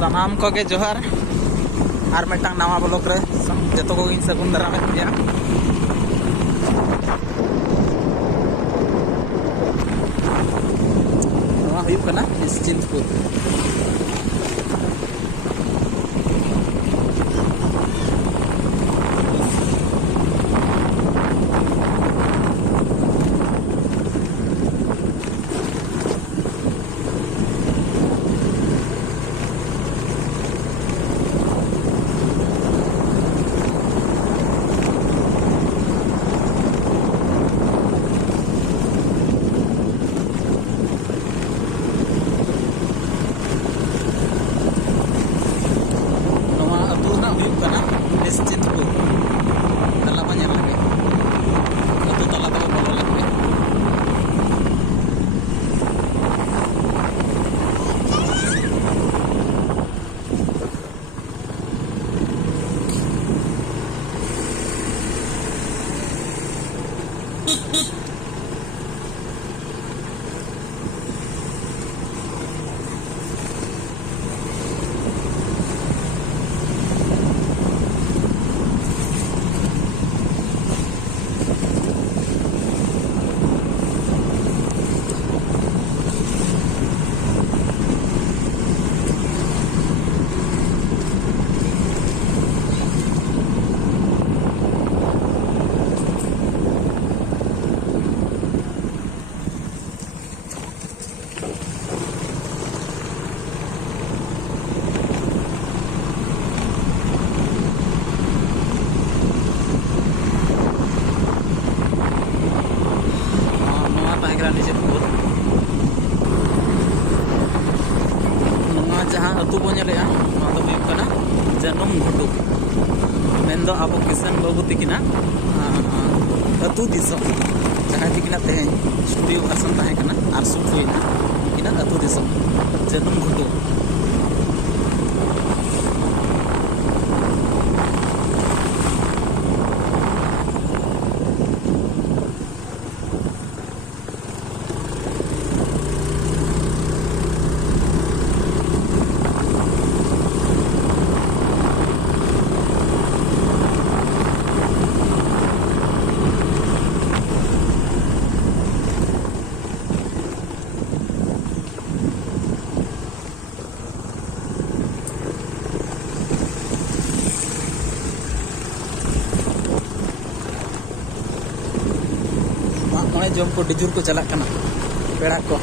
सामान को के जोहार और मिटन नवा ब्लॉक रे जतो को इन सगुन दारा में दिया नवा हुई कना निश्चिंतपुर निश्चिंतपुर तला लगे अतु तला तो बोलो लगे जहाँ अतु बो नेले जनुम घुटू मेन दो अब किसान बाबू तकिना अतु दिसम जहाँ तकिना तेज स्टूडियो भाषण तहे कना आर सुट हुईना किना अतु दिसम जनुम घुटू जम को डिजूर को चला पेड़ा को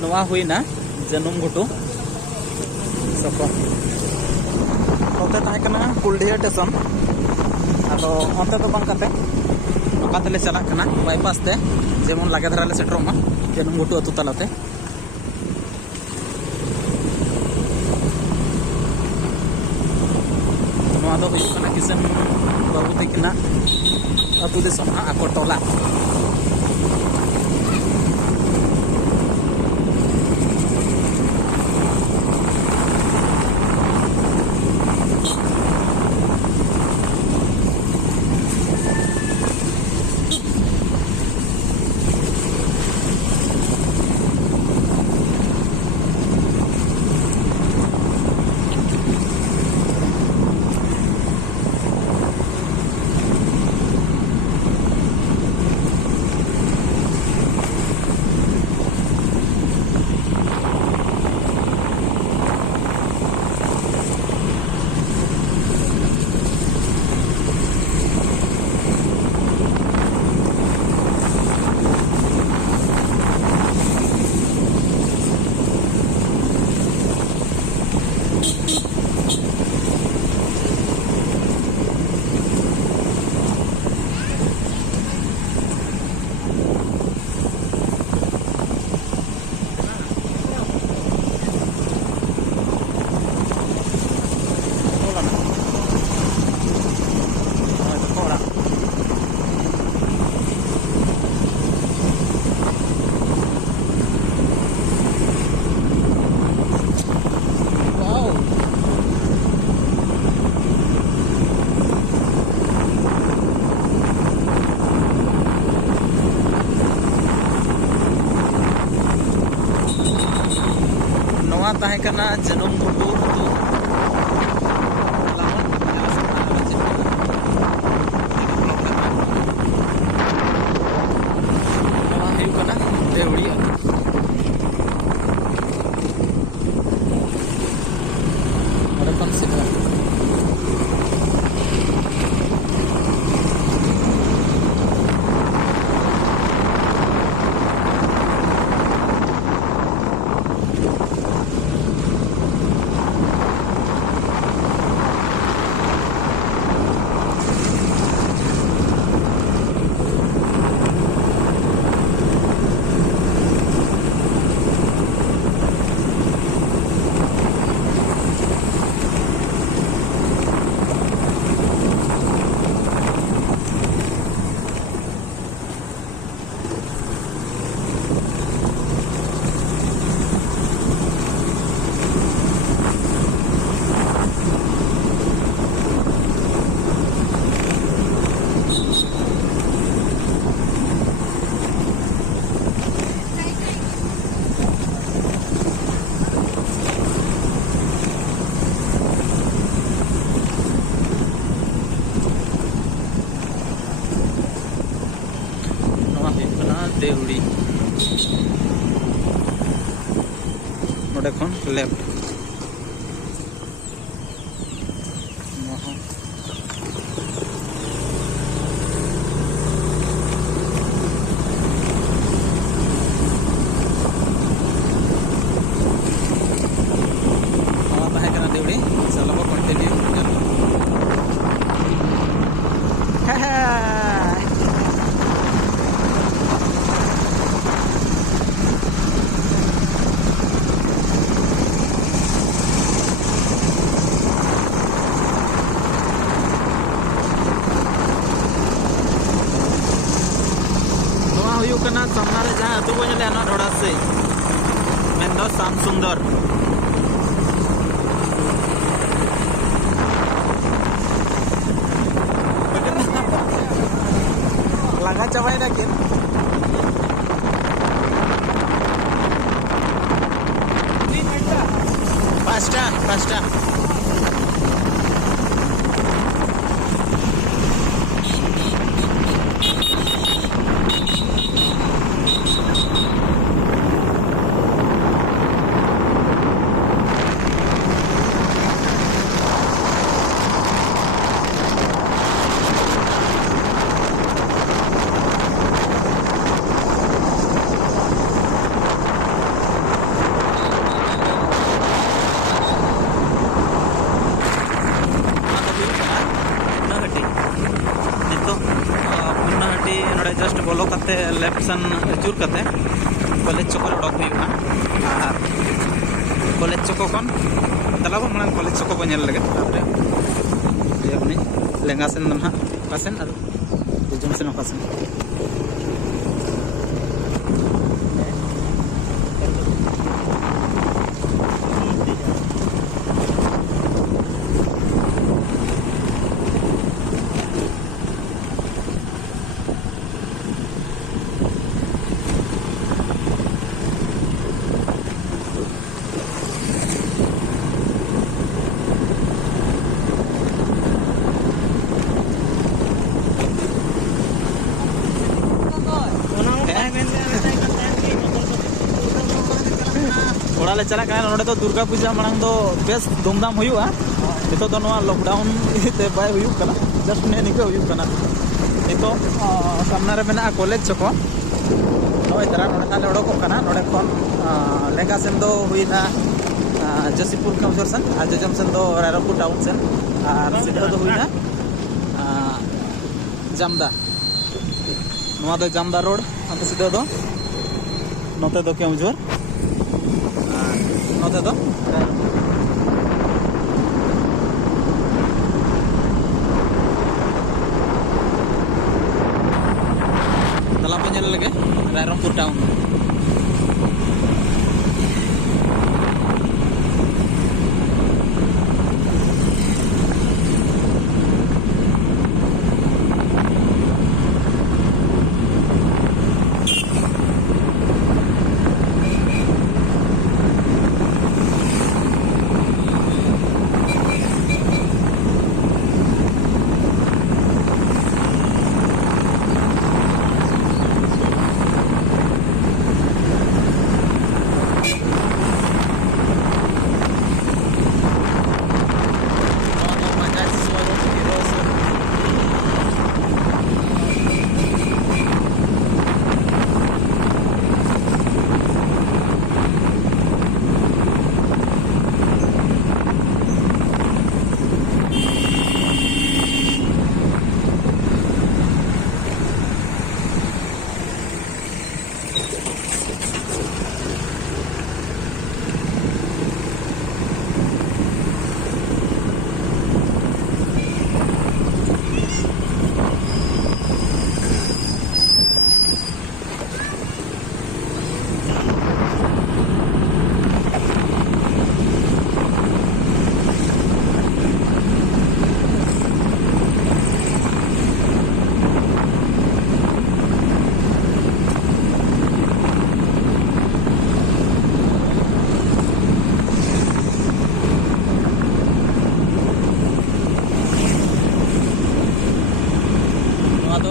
नवा हुईना जनुम घुटू सको होते तहकना कुलडिया स्टेशन अदो होते तो बंग काते नकातेले चला कना बाईपास ते जेमन लागे धराले सेटरोमा जनुम घुटू अतु तलाते नवा दो हुई कना किसान बाबू तकिना अतु दिसम आको टोला kena Janum Ghutu tu Deuri ada konsep Deuri node khon left Deuri salabo continue सामना रे जहाँ अतु बन लेना ढोड़ा से मैं दो शाम सुंदर लगा चबाई ना किन पास्टा जस्ट बोलो करते लेफ्ट सन चूर करते कॉलेज चौक उडक हुआ कॉलेज चौक खन तलाब मांग कॉलेज चौक को नेल लगे लेंगा सेन ना कासेन और जुम सेन कासेन चला तो दुर्गा पूजा मांग दो बेस धूमधाम हुआ नितो तो लॉकडाउन बाय जस्ट ने निके नितो सामना रे मेना कॉलेज चको नय तरा नोडे ताले उडकोना नोडे खन लेंगा सेन दो हुईना जसीपुर काउंसर सन और जजम सेन दो रायरंगपुर टाउन सेन और सीधा दो हुईना जामदा नोआ दो जामदा रोड अंत सीधा दो नोते दो केउझर नोते दो तला पे ñel lege रायरंगपुर टाउन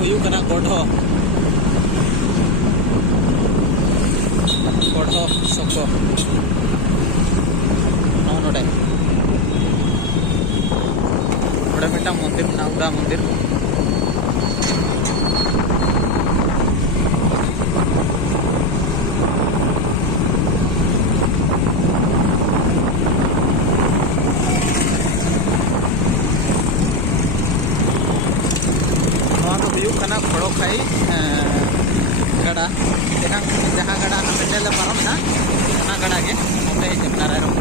हुई कना गढ़ो सको नोडे मिट्टा मंदिर ना उड़ा मंदिर बड़ो खाई गड़ा जहाँ गड़ा पेंडल पारमना गड़ा के हजम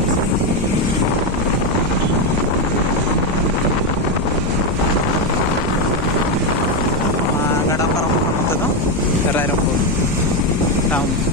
गड़ा पारम रायरंगपुर टाउन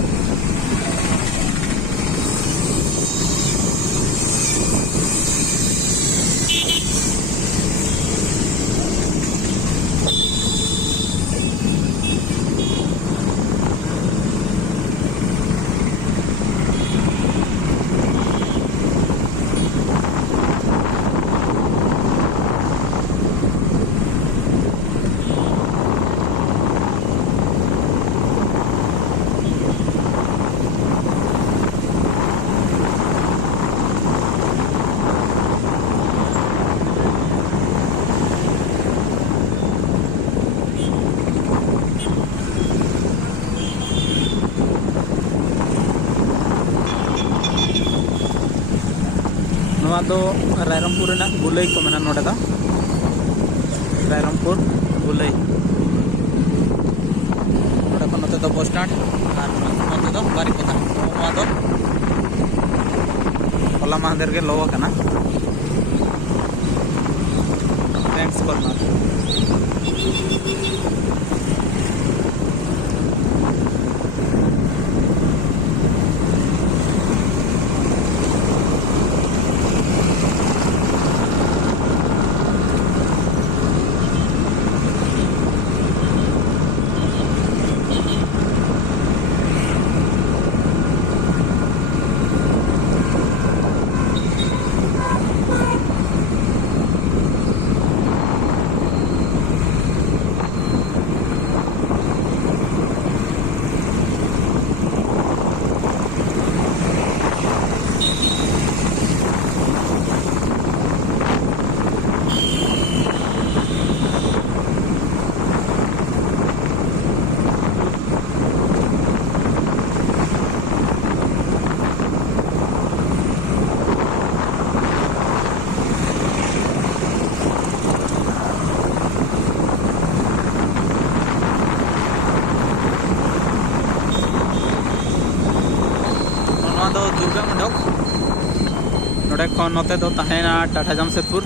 रायरंगपुर गुलई को मेना नोडे रायरंगपुर गुलई नोडे को नोते बस स्टैंड और नोते बारिपदा होला महादेर के लोग कना थैंक्स करना दुर्गा मंडप नोडे खन नोते दो तहेना टाटा जमशेदपुर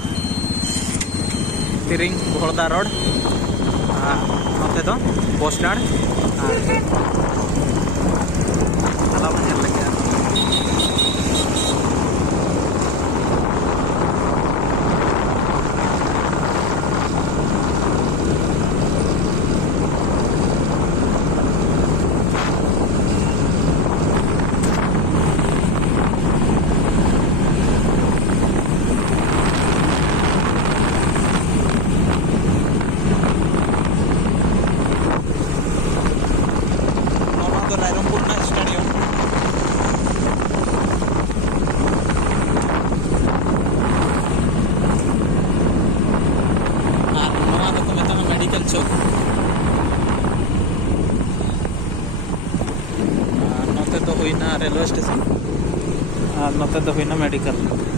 तिरिंग भोलदा रोड नोते दो बस स्टैंड चलावा नेल लगे रायरंगपुर स्टेडियम और मेडिकल चौक नोते तो हुईना रेलवे स्टेशन और नोते तो हुईना मेडिकल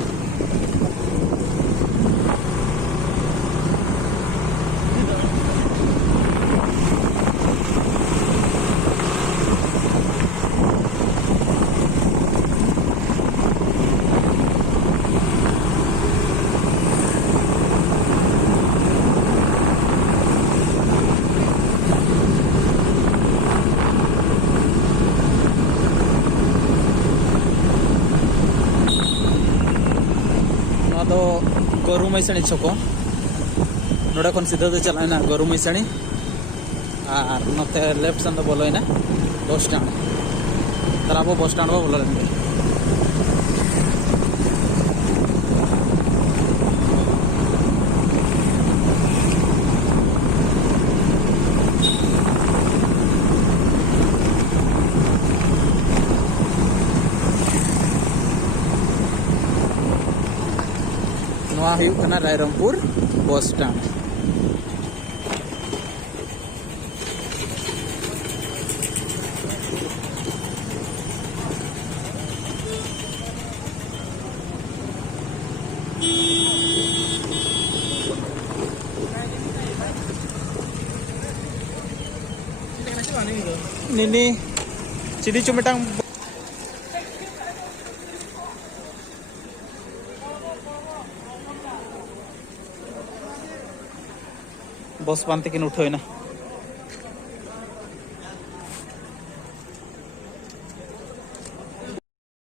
गरु मैसाणी छको नोडे खन सीधा तो चलाना गरु मैसाणी और नोते लेफ्ट सन तो बोलोना बस स्टैंड तर अब बस स्टैंड बोलो नवा हुई कना Rairangpur bus stand Nini Cidi Cumitang बस पान तक उठो ना